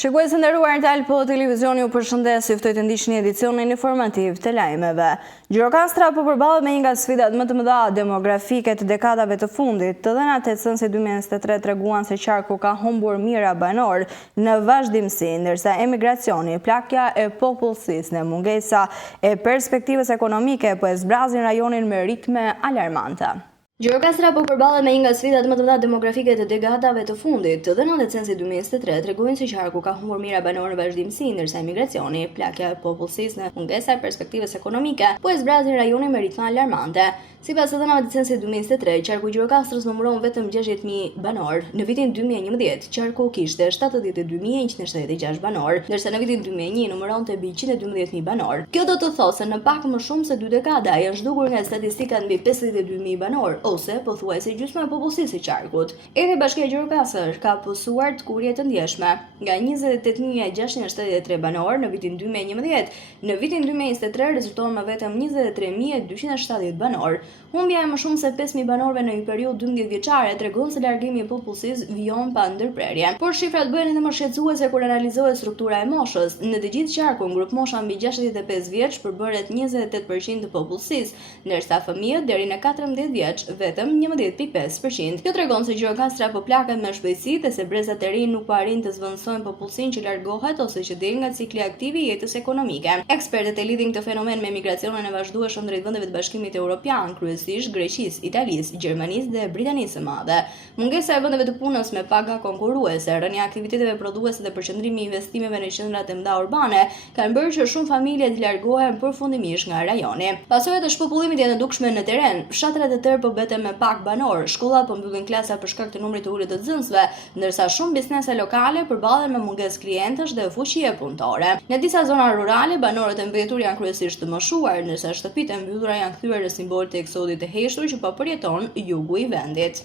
Shikues të nderuar, Talpo Televizioni ju përshëndes, ju ftoj të ndiqni edicionin informativ të lajmeve. Gjirokastra po përballet me një nga sfidat më të mëdha demografike të dekadave të fundit. Të dhënat e censit 2023 treguan se qarku ka humbur mijëra banor në vazhdimsi, ndërsa emigracioni, plakja e popullsisë në mungesa e perspektivës ekonomike po e zbrazin rajonin me ritme alarmante. Gjirokastra po përballet me një nga sfidat më të mëdha demografike të dekadave të fundit. Të dhënat e censit 2023 tregojnë se qarku ka humbur mijëra banor në vazhdimsi, ndërsa emigracioni, plakja e popullsisë në mungesa e perspektivës ekonomike po e zbrazin rajonin me ritme alarmante. Sipas të dhënave të censit 2023, qarku i Gjirokastrës numëron vetëm 60.000 banor. Në vitin 2011, qarku kishte 72.176 banor, ndërsa në vitin 2001 numëronte mbi 112.000 banor. Kjo do të thosë se në pak më shumë se 2 dekada janë zhdukur nga statistikat mbi 52.000 banor, ose pothuajse gjysma e popullsisë së qarkut. Edhe Bashkia e Gjirokastër ka pësuar të kurje të ndjeshme, nga 28.673 banor në vitin 2011, në vitin 2023 rezulton me vetëm 23.270 banor. Humbja e më shumë se 5.000 banorëve në një periudhë 12 vjeçare tregon se largimi i popullsisë vijon pa ndërprerje. Por shifrat bëhen edhe më shqetësuese kur analizohet struktura e moshës. Në të gjithë qarkun, grup mosha mbi 65 vjeç përbëret 28% të popullsisë, ndërsa fëmijët deri në 14 vjeç vetëm 11.5%. Kjo tregon se Gjirokastra po plaket me shpejtësi dhe se brezat e rinj nuk po arrin të zvendësojnë popullsinë që largohet ose që del nga cikli aktiv i jetës ekonomike. Ekspertët e lidhin këtë fenomen me migracionin e vazhdueshëm drejt vendeve të Bashkimit Evropian, kryesisht Greqisë, Italisë, Gjermanisë dhe Britanisë së Madhe. Mungesa e vendeve të punës me paga konkurruese, rënia e aktiviteteve prodhuese dhe përqendrimi i investimeve në qendrat e mëdha urbane kanë bërë që shumë familje të largohen përfundimisht nga rajoni. Pasojat e shpopullimit janë të dukshme në teren. Fshatrat e tërë po beten me pak banor, shkollat po mbyllin klasa për shkak të numrit të ulët të nxënësve, ndërsa shumë biznese lokale përballen me mungesë klientësh dhe fuqie punëtore. Në disa zona rurale, banorët e mbetur janë kryesisht të moshuar, ndërsa shtëpitë e mbyllura janë kthyer në simbol të eksodit të heshtur që po përjeton jugu i vendit.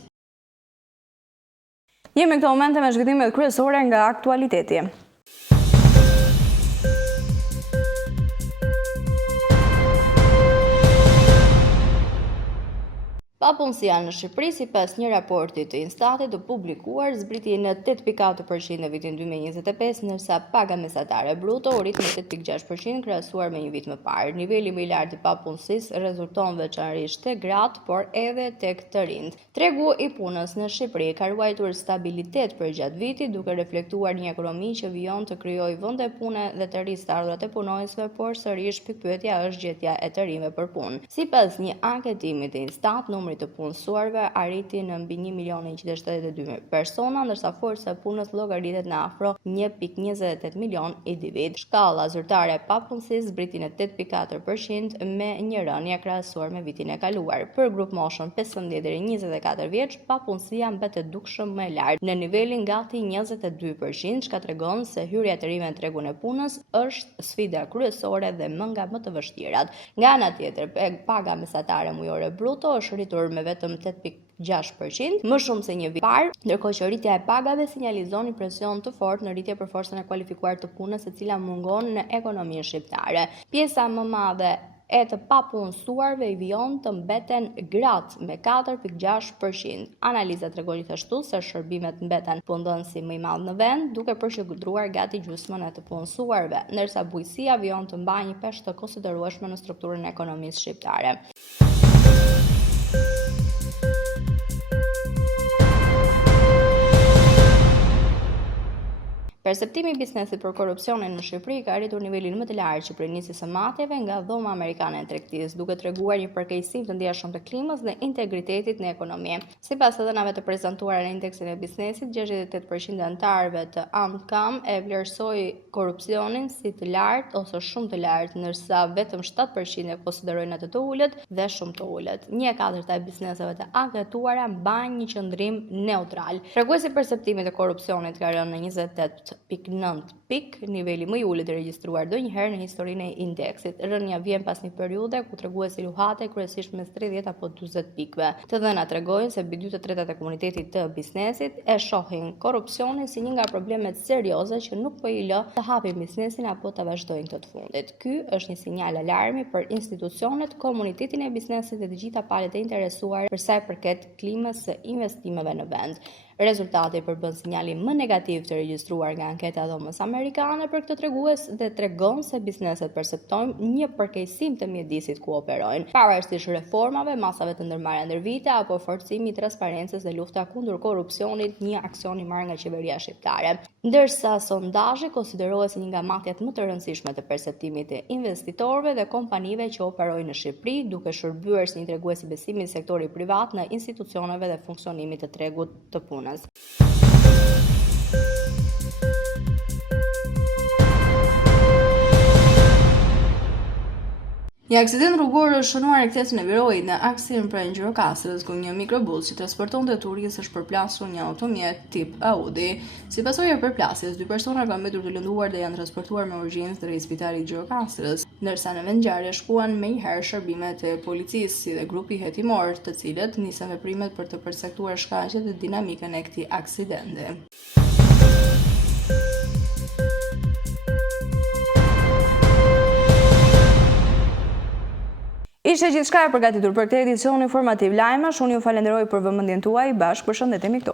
Jemi në këto momente me zhvillimet kryesore nga aktualiteti. Papunësia në Shqipëri, sipas një raporti të Instatit të publikuar, zbriti në 8.4% në vitin 2025, ndërsa paga mesatare bruto u rrit në 8.6% krahasuar me një vit më parë. Niveli më i lartë i papunësisë rezulton veçanërisht tek gratë, por edhe tek të rinjt. Tregu i punës në Shqipëri ka ruajtur stabilitet përgjatë vitit, duke reflektuar një ekonomi që vijon të krijojë vende pune dhe të rrisë të ardhurat e punonjësve, por sërish pikpyetja është gjetja e të rinjve për punë. Sipas një anketimi të Instat, numri të punësuarve arriti në mbi 1.172.000 persona, ndërsa forca e punës llogaritet në afro 1.28 milion individ. Shkalla zyrtare e papunësisë zbriti në 8.4% me një rënje krahasuar me vitin e kaluar. Për grup moshën 15 deri 24 vjeç, papunësia mbetet dukshëm më e lartë në nivelin gati 22%, çka tregon se hyrja e rinjve në tregun e punës është sfida kryesore dhe më nga më të vështirat. Nga ana tjetër, paga mesatare mujore bruto është rritur me vetëm 8.6%, më shumë se një vit parë, ndërkohë që rritja e pagave sinjalizon një presion të fortë në rritje për forcën e kualifikuar të punës, e cila mungon në ekonominë shqiptare. Pjesa më madhe e të papunësuarve i vijon të mbeten gratë me 4.6%. Analiza tregon gjithashtu se shërbimet mbeten punëdhënësi më i madh në vend, duke përqendruar gati gjysmën e të punësuarve, ndërsa bujësia vijon të mbajë një peshë të konsiderueshme në strukturën e ekonomisë shqiptare. Perceptimi i biznesit për korrupsionin në Shqipëri ka arritur nivelin më të lartë që prej nisjes së matjeve nga dhoma amerikane e tregtisë, duke treguar një përkeqësim të ndjeshëm të klimës dhe integritetit në ekonomi. Sipas të dhënave të prezantuara në indeksin e biznesit, 68% e anëtarëve të AMCAM e vlerësoi korrupsionin si të lartë ose shumë të lartë, ndërsa vetëm 7% e konsiderojnë atë të ulët dhe shumë të ulët. 1/4 e bizneseve të anketuara mbajnë një qëndrim neutral. Treguesi i perceptimit të korrupsionit ka rënë në 28.9% pik, niveli më i ulët i regjistruar ndonjëherë në historinë e indeksit. Rënja vjen pas një periudhe ku treguesi luhatej kryesisht mes 30 apo 40 pikëve. Të dhënat tregojnë se mbi 2/3 e komunitetit të biznesit e shohin korrupsionin si një nga problemet serioze që nuk po i lë të hapin biznesin apo të vazhdojnë këtë fundit. Ky është një sinjal alarmi për institucionet, komunitetin e biznesit dhe të gjitha palët e interesuar për sa i përket klimës së investimeve në vend. Rezultati përbën sinjalin më negativ të regjistruar nga anketa e Dhomës Amerikane për këtë tregues dhe tregon se bizneset perceptojnë një përkeqësim të mjedisit ku operojnë. Pavarësisht reformave, masave të ndërmarrja ndër vite apo forcimi i transparencës dhe lufta kundër korrupsionit, një aksion i marrë nga qeveria shqiptare. Ndërsa sondazhi konsiderohet si një nga matjet më të rëndësishme të perceptimit të investitorëve dhe kompanive që operojnë në Shqipëri, duke shërbyer si një tregues i besimit sektorit privat në institucioneve dhe funksionimit të tregut të punës. Një aksident rrugor është shënuar në kthesin e Virojit në aksin pranë Gjirokastrës, ku një mikrobus që transportonte turistë është përplasur një automjet tip Audi. Si pasojë e përplasjes, 2 persona kanë mbetur të lënduar dhe janë transportuar me urgjencë drejt spitalit Gjirokastrës, ndërsa në vend ngjarje shkuan menjëherë shërbimet e policisë si dhe grupi hetimor, të cilët nisën veprimet për të përcaktuar shkaqet dhe dinamikën e këtij aksidenti. Ishte gjithçka e përgatitur për këtë edicion informativ lajmash. Unë ju falenderoj për vëmendjen tuaj. Bashkë përshëndetemi këtu.